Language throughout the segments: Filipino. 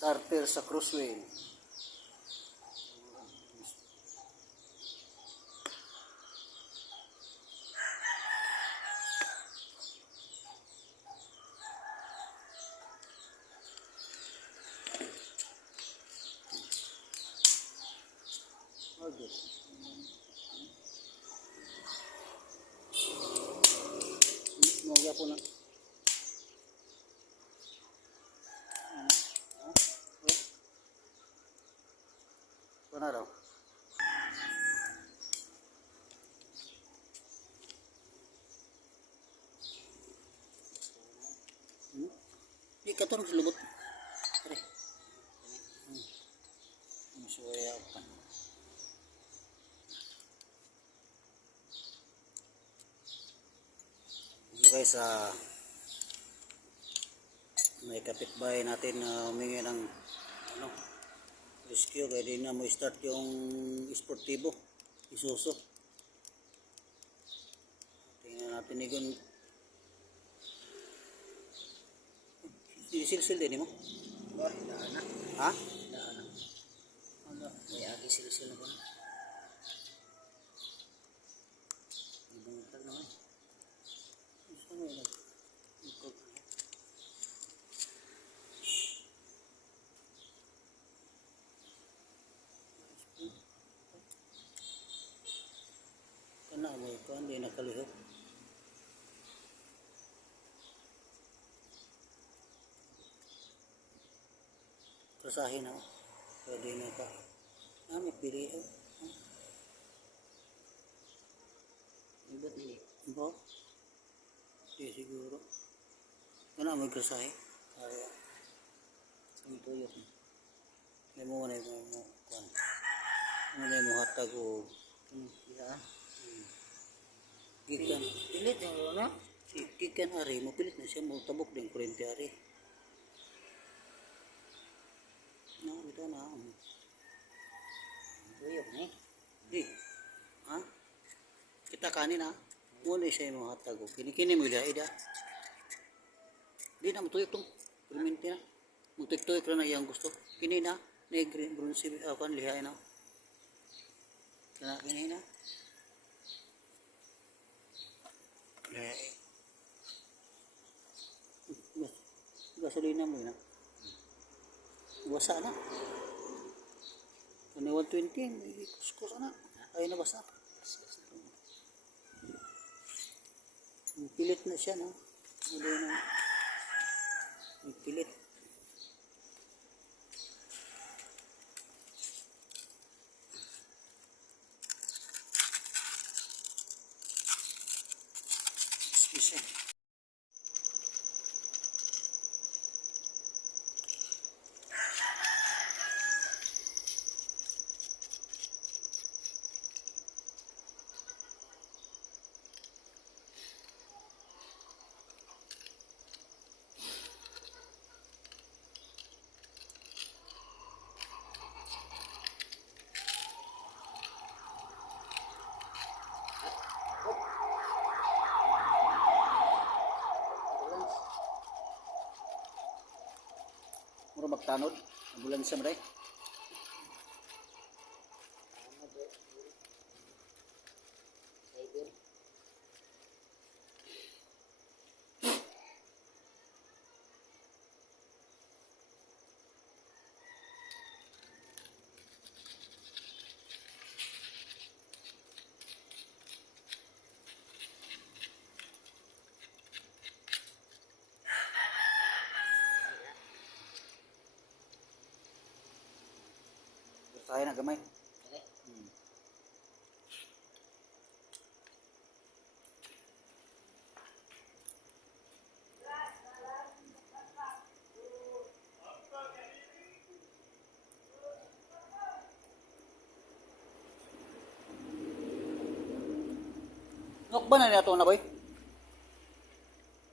starter sa crossway. Okay. Mga po na. Ano raw? Di ka tarong silubot. Pare. Masuwaya ako pa. So guys, may kapitbahay natin na humingi ng ano, rescue kaya di na mo start yung sportivo Isuzu. Tingnan natin igon. Silsil din mo? Ha? Ano? May agi silsil na ba? Ibang tag naman. Isa mo yun. Kana mo ito, hindi nakalihok. Kasahin ako. Pwede na pa. May pili. Ibot ini. Ibo? Hindi siguro. Kana mo kasahin. Ayan. Ang tuyok. May mo na mo. Ano mo hatag o. Ya. Gikan. Pilit yung ano? Gikan ari. Mapilit na siya. Tabok din kurente ari. No, ito na. Tuyok na eh. Di. Ha? Kita kanin ha? Muna siya yung hatag o. Kinikini mo ida. Di na matuyok itong. Kurmente na. Magtuyok na yung gusto. Kini na. Negri. Bronze. Kan lihain na. Kini na. Gasolina mo yun. Basa na. Ano 120, kuskus na. Ay na basa. Pilit na siya, no? Hindi na. Pilit. Excuse me. Mura magtanod, ambulansya mo rin. Saya na gamay. Nokba na niya ito na boy?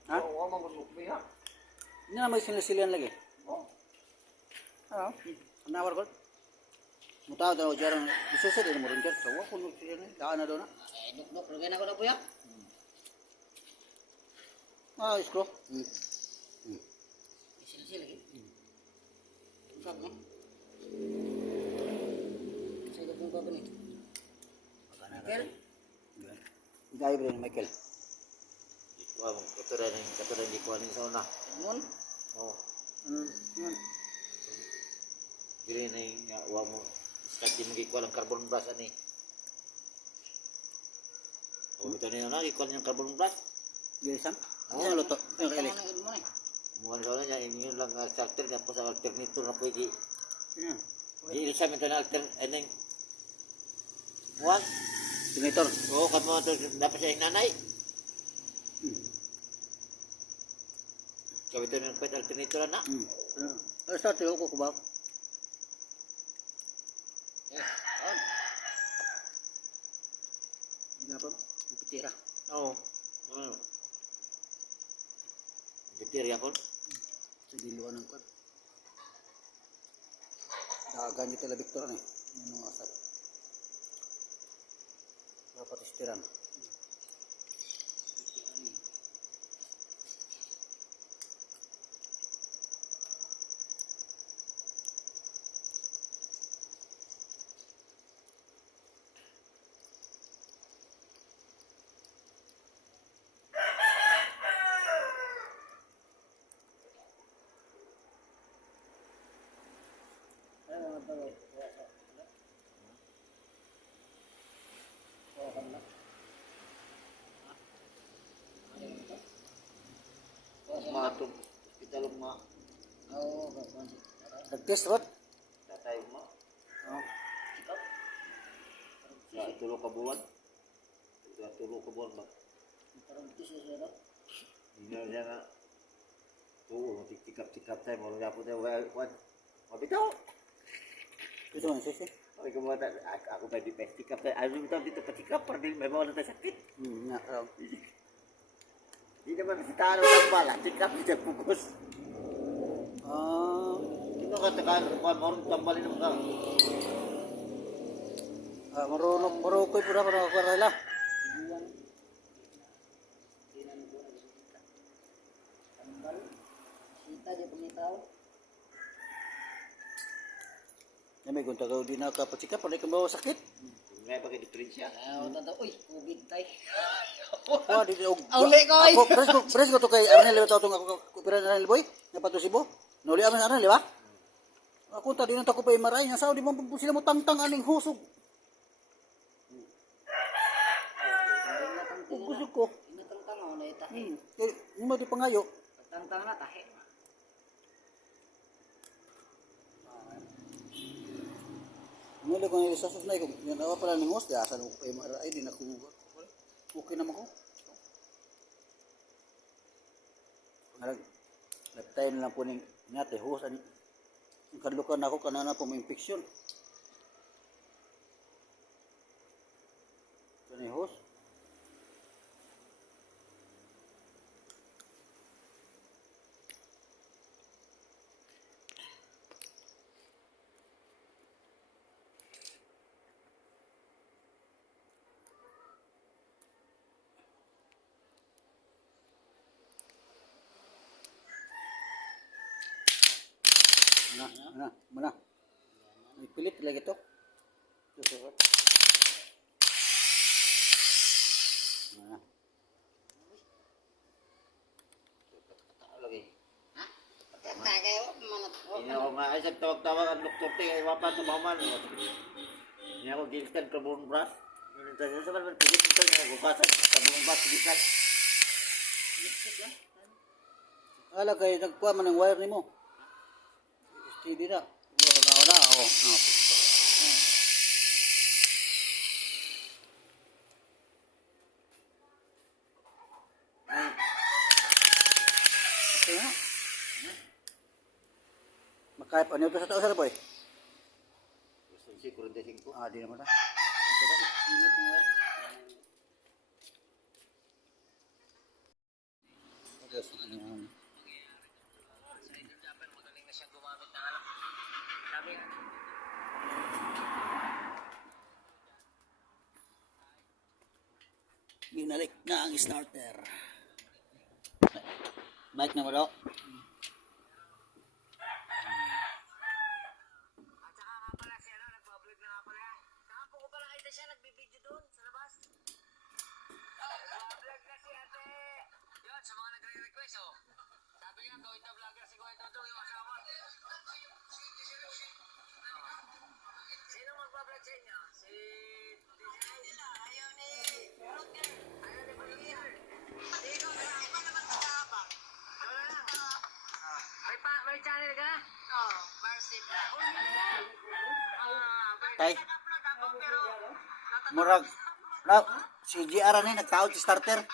Ha? Oo, mamaglupi ha. Hindi na may sinisilian lagi. Oo. Oo. Anawar ko. Mutaw daw jarang disusa din mo rin dyan. So, ako nung siya na. Daan na doon na. Nuk-nuk. Lagay na ko na po yan. Iskro. Isil-sil lagi. Kag eh. Sa ito kung pa ni. Michael. Gaya ba ni Michael? Wah, katuran di kuanin sa una. Mon. Oh, Yan. dili na yung wa mo. Start din gikuha ng carbon brush ani. Oh, bitaw niya na gikuha ng carbon brush. Dili sam. Ano luto? Ano kailan? Muan sa niya inyo lang starter nga po sa alternator na pwede. Yan. Di sa man na alter eneng. Muan. Senator. Oh, kan mo to dapat sa nanay. Kaya ito ng pwede alternator na. Ano sa tuyo ko ba? On. Hindi pa. Pitira. Oo. Ditiri ako. Sa diluan ng kwan. Dagan yung tala Victor ni. Ano asap. Dapat istiran. Matog hospital mo. Oo, kapon. Nag-test rot? Tatay mo. Oo. Sa tulo ka buwan. Sa tulo ka buwan ba? Parang test na siya. Hindi na siya na. Oo, tikap-tikap tayo. Marunong na po tayo. Mabitaw. Ito man, sisi. Okay, kumuha tayo. Ako pa di pa. Tikap tayo. Ano bitaw dito pa tikap? Para di may mga tayo sakit. Nga, raw. Hindi naman sa talo ng bala. Tikap siya pugos. Ito ka takaan. Marunong tambalin ng mga. Marukoy po na para nakakarala. Sita dia pangitaw. May gunta ka di nakapachika para ikaw bawa sakit. May pakai diferensya. Uy, COVID tay. Wah, di og. Uli ko ay. Pres ko to kay Arnel lewa tawtong ako pira Arnel boy. Napato sibo. Nauli aman Arnel lewa. Ako ta di nang tako pa MRI nga sao di mo sila mo tangtang aning husog. Gusto ko. Inatangtang ako na itahe. Mo di pangayo. Pagtangtang na tahe. Nilo ko ni sa susnay ko. Yan awa pala ning host, asan ko pa MRI di na ko. Okay naman ko. Arag lifetime lang po ning ngate host ani. Ang kadlukan ako kanana po may infection. Kani host. Mana? May pilit lagi to. Susunod. Mana? Lagi. Ha? Pagtangtang kayo, manat ko. Ini ako nga ay sa tawag-tawag ang doktor te ay wapa to maman. Ini ako gilistan carbon brush. Yun tayo sa man pigit ito nga bukasan carbon brush gilistan. Ala kay nagkuha man ng wire nimo. Steady na. Wala. Oh. Okay na. Makaya pa niyo to sa tao sa boy. Si 45. Di naman na. Init mo eh. Binalik na ang starter. Bike na mo daw. Tay. Murag, na, si GR ni nagtaod si starter.